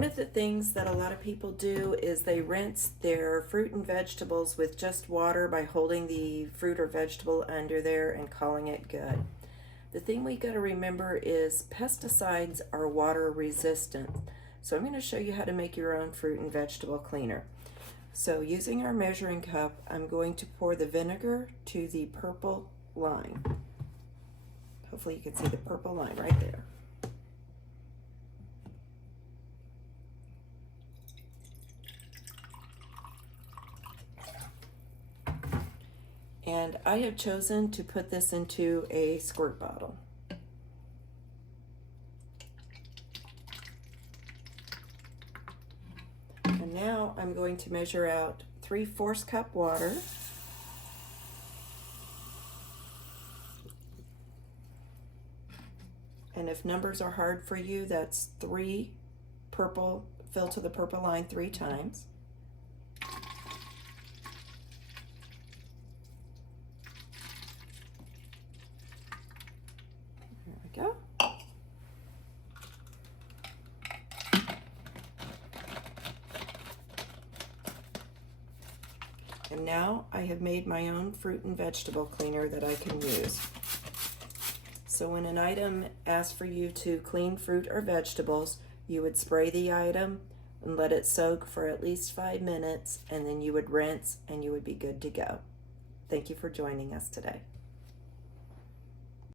One of the things that a lot of people do is they rinse their fruit and vegetables with just water by holding the fruit or vegetable under there and calling it good. The thing we got to remember is pesticides are water resistant. So I'm going to show you how to make your own fruit and vegetable cleaner. So using our measuring cup, I'm going to pour the vinegar to the purple line. Hopefully you can see the purple line right there. And I have chosen to put this into a squirt bottle. And now I'm going to measure out 3/4 cup water. And if numbers are hard for you, that's 3 purple, fill to the purple line 3 times. There we go. And now I have made my own fruit and vegetable cleaner that I can use. So when an item asks for you to clean fruit or vegetables, you would spray the item and let it soak for at least 5 minutes, and then you would rinse and you would be good to go. Thank you for joining us today.